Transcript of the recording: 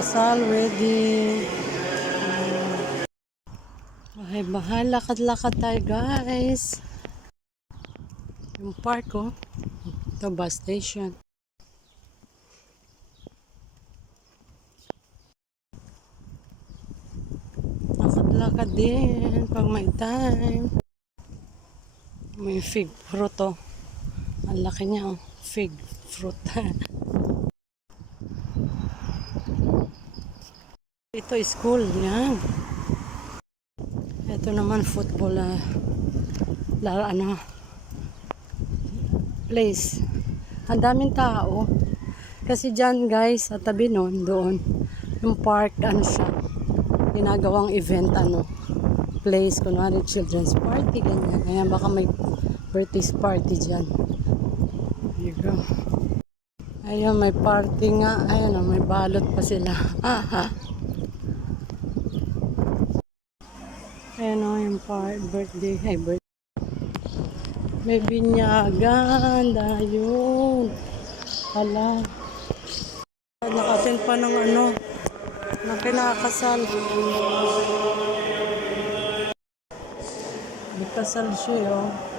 kasal, wedding. Bahay-bahay, lakad-lakad tayo guys. Yung park oh. Ito bus station. Lakad-lakad din pag may time. May fig fruit oh. Ang laki niya oh. Fig fruit. Ito school yan. Ito naman football place. Ang daming tao. Kasi dyan guys, sa tabi nun, doon, yung park, siya, ginagawang event, place, kunwari children's party, ganyan. Kaya baka may birthday party dyan. There you go. Ayun, may party nga. Ayun, may balot pa sila. Ayun yung birthday. May binyagan, yun. Hala. Nakatin pa ng ng kinakasal. May kasal siya, oh.